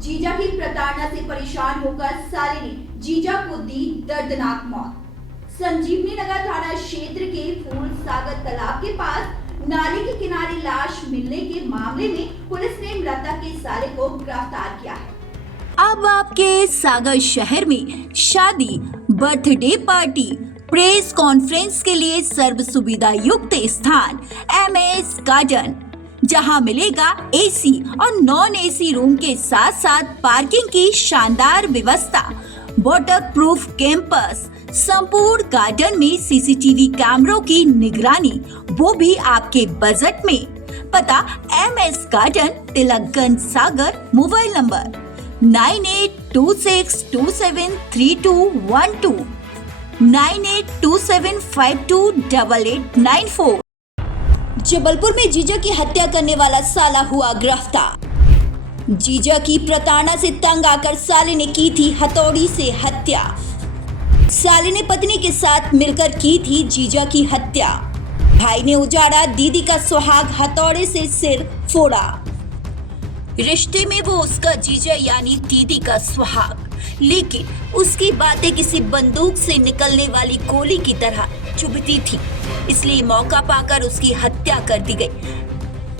जीजा की प्रताड़ना से परेशान होकर साले ने जीजा को दी दर्दनाक मौत। संजीवनी नगर थाना क्षेत्र के फूल सागर तालाब के पास नाले के किनारे लाश मिलने के मामले में पुलिस ने मृतक के साले को गिरफ्तार किया है। अब आपके सागर शहर में शादी, बर्थडे पार्टी, प्रेस कॉन्फ्रेंस के लिए सर्व सुविधा युक्त स्थान MS गार्डन, जहां मिलेगा AC और नॉन AC रूम के साथ साथ पार्किंग की शानदार व्यवस्था, वाटर प्रूफ कैंपस, संपूर्ण गार्डन में CCTV कैमरों की निगरानी, वो भी आपके बजट में। पता MS garden, Tilakganj, Sagar. Mobile number 9826273212, 9827528894। Jabalpur में जीजा की हत्या करने वाला साला हुआ गिरफ्तार। जीजा की प्रताड़ना से तंग आकर साले ने की थी हथौड़ी से हत्या। साले ने पत्नी के साथ मिलकर की थी जीजा की हत्या। भाई ने उजाड़ा दीदी का सुहाग, हथौड़े से सिर फोड़ा। रिश्ते में वो उसका जीजा यानी दीदी का सुहाग, लेकिन उसकी बातें किसी बंदूक से निकलने वाली गोली की तरह चुभती थी, इसलिए मौका पाकर उसकी हत्या कर दी गई।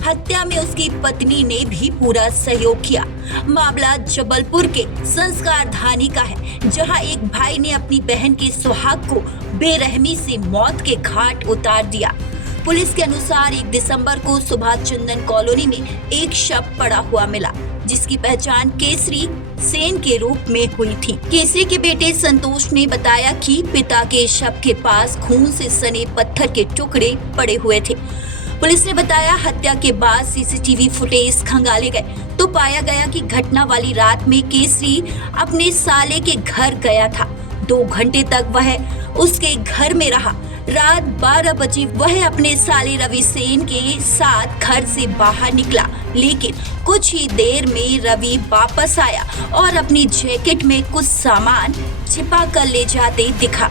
हत्या में उसकी पत्नी ने भी पूरा सहयोग किया। मामला जबलपुर के संस्कार धानी का है, जहां एक भाई ने अपनी बहन के सुहाग को बेरहमी से मौत के घाट उतार दिया। पुलिस के अनुसार 1 दिसंबर को सुभाष चंदन कॉलोनी में एक शव पड़ा हुआ मिला, जिसकी पहचान केसरी सेन के रूप में हुई थी। केसरी के बेटे संतोष ने बताया कि पिता के शव के पास खून से सने पत्थर के टुकड़े पड़े हुए थे। पुलिस ने बताया हत्या के बाद CCTV फुटेज खंगाले गए तो पाया गया कि घटना वाली रात में केसरी अपने साले के घर गया था। 2 घंटे तक वह उसके घर में रहा। रात 12 बजे वह अपने साले रवि सेन के साथ घर से बाहर निकला, लेकिन कुछ ही देर में रवि वापस आया और अपनी जैकेट में कुछ सामान छिपा कर ले जाते दिखा।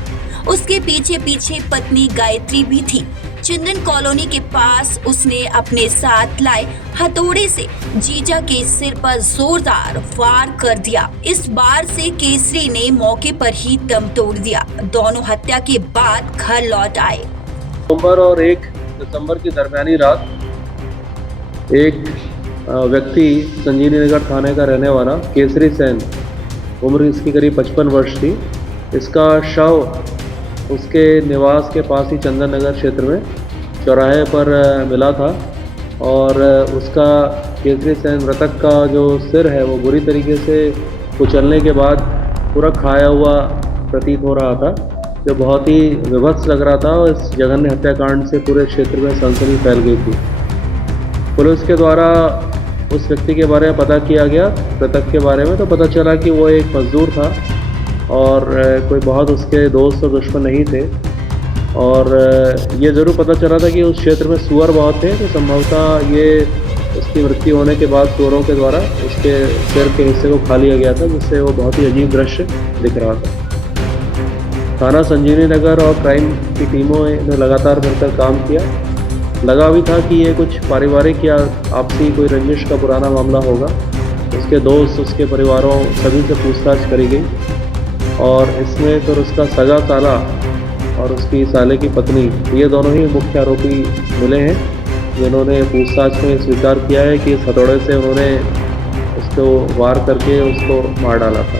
उसके पीछे पीछे पत्नी गायत्री भी थी। चंदन कॉलोनी के पास उसने अपने साथ लाए हथौड़े से जीजा के सिर पर जोरदार वार कर दिया। इस बार से केसरी ने मौके पर ही दम तोड़ दिया। दोनों हत्या के बाद घर लौट आए। नवंबर और 1 दिसंबर की दरमियानी रात एक व्यक्ति संजीवनी नगर थाने का रहने वाला केसरी सेन, उम्र इसकी करीब 55 वर्ष थी, इसका शव उसके निवास के पास ही चंदन नगर क्षेत्र में चौराहे पर मिला था और उसका केसरी सेन मृतक का जो सिर है वो बुरी तरीके से कुचलने के बाद पूरा खाया हुआ प्रतीत हो रहा था, जो बहुत ही विभत्स लग रहा था। और इस जघन्य हत्याकांड से पूरे क्षेत्र में सनसनी फैल गई थी। पुलिस के द्वारा उस व्यक्ति के बारे में पता किया गया, मृतक के बारे में, तो पता चला कि वो एक मजदूर था और कोई बहुत उसके दोस्त और दुश्मन नहीं थे। और ये ज़रूर पता चला था कि उस क्षेत्र में सुअर बहुत थे, तो संभवतः ये उसकी मृत्यु होने के बाद सुअरों के द्वारा उसके सिर के हिस्से को खा लिया गया था, जिससे वो बहुत ही अजीब दृश्य दिख रहा था। थाना संजीवनी नगर और क्राइम की टीमों ने लगातार मिलकर काम किया। लगा भी था कि ये कुछ पारिवारिक या आपसी कोई रंजिश का पुराना मामला होगा। उसके दोस्त, उसके परिवारों सभी से पूछताछ करी गई और इसमें फिर उसका सगा साला और उसकी साले की पत्नी, ये दोनों ही मुख्य आरोपी मिले हैं, जिन्होंने पूछताछ में स्वीकार किया है कि इस हथौड़े से उन्होंने उसको वार करके उसको मार डाला था।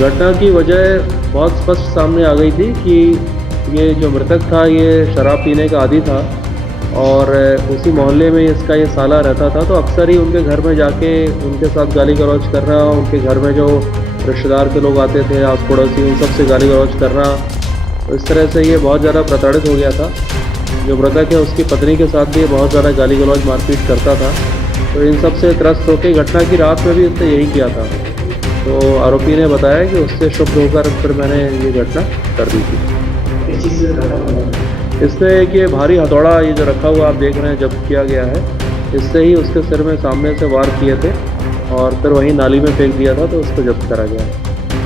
घटना की वजह बहुत स्पष्ट सामने आ गई थी कि ये जो मृतक था ये शराब पीने का आदी था और उसी मोहल्ले में इसका ये साला रहता था, तो अक्सर ही उनके घर में जाके उनके साथ गाली गलौज करना, उनके घर में जो रिश्तेदार के लोग आते थे, आस पड़ोसी, उन सब से गाली गलौज करना, इस तरह से ये बहुत ज़्यादा प्रताड़ित हो गया था। जो मृतक है उसकी पत्नी के साथ भी बहुत ज़्यादा गाली गलौज मारपीट करता था, तो इन सब से त्रस्त होकर घटना की रात में भी उसने यही किया था। तो आरोपी ने बताया कि उससे शुभ होकर फिर मैंने ये घटना कर दी थी। इससे एक ये भारी हथौड़ा ये जो रखा हुआ आप देख रहे हैं जब्त किया गया है, इससे ही उसके सिर में सामने से वार किए थे और फिर वहीं नाली में फेंक दिया था, तो उसको जब्त करा गया है।